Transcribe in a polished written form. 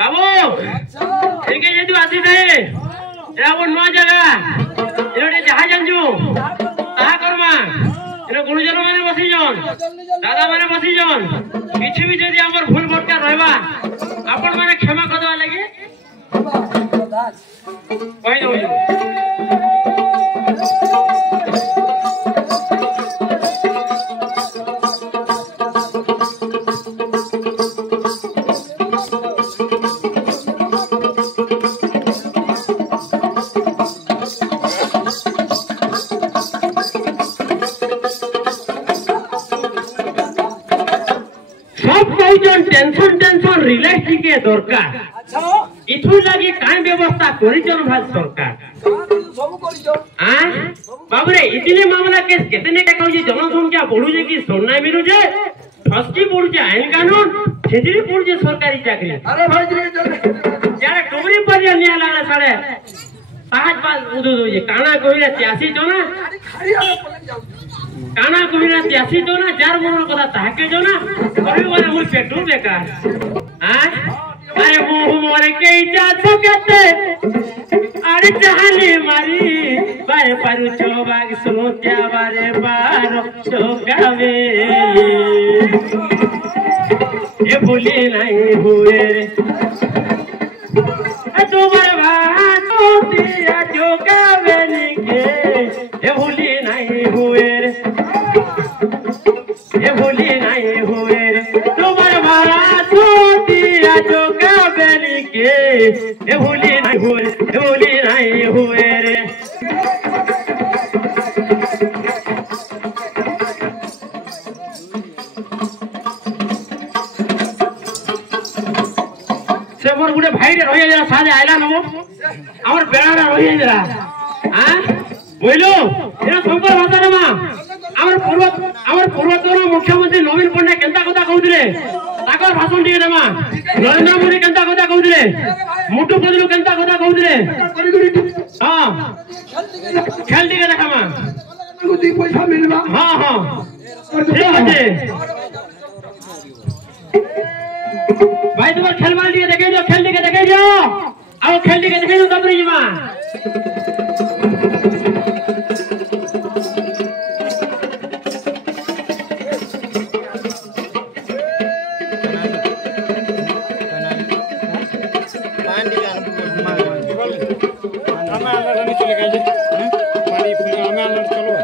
बाबू ठीक है तू आसी थे एरा वो नवा जगह एरोटे जहां जानजू ताहा करमा एरो गुरुजन माने बसी जन दादा माने बसी जन किछि भी जदी हमर भूल भटका रहबा आपण माने क्षमा कर दवा लागे कहि दउ टेंशन टेंशन रिलैक्स के दरकार अच्छा इथु लागि काई व्यवस्था करिजन भाग सरकार सब करिजो आ बाबू रे इतने मामला केस केतने का कहू जे जनसंख्या बढ़ु जे कि सोना मिलु जे फसकी पड़ु जे आईन कानून छेजरी पड़ु जे सरकारी चाकरी अरे भाई यार डोगरी पर निया लागला साडे पांच पांच उदो जे काना कहिला 83 जना खाली पलक जाऊ काना कहिला 83 जना जार मन कथा ताके जना कहि वाला मोर पेटू बेकार हां अरे मुंह मोरे के जात केते अरे जहानी मारी बारे पारु चोबाग सोत्या बारे बार चोकावे ये भूली नहीं हुए तुम्हारे भात दिया चोकावे के ये भूली नहीं हुए ये भूली नहीं हुए तुम्हारे भात दिया चोकावे के ये भूली नहीं हुए ये भूली नहीं हुए रे से मोर गुटे भाई रे रहि जरा साजे आइला नमो हमर बेड़ा रहि जरा हां बोइलो एरा शंकर भाषा रे मा हमर पूर्वतन मुख्यमंत्री नवीन पण्डा केंता कथा कहउथिले ताकर भाषण दिए देमा नरेंद्र मोदी केंता कथा कहउथिले मुटु पदलु केंता कथा कहउथिले हां खेल दिए देखामा को दी पैसा मिलबा हां हां ठीक है भाई तुम्हारे खेल मार दिए देखे जो खेल दिए देखे जो आओ खेल दिए देखे जो तब रही मां चलो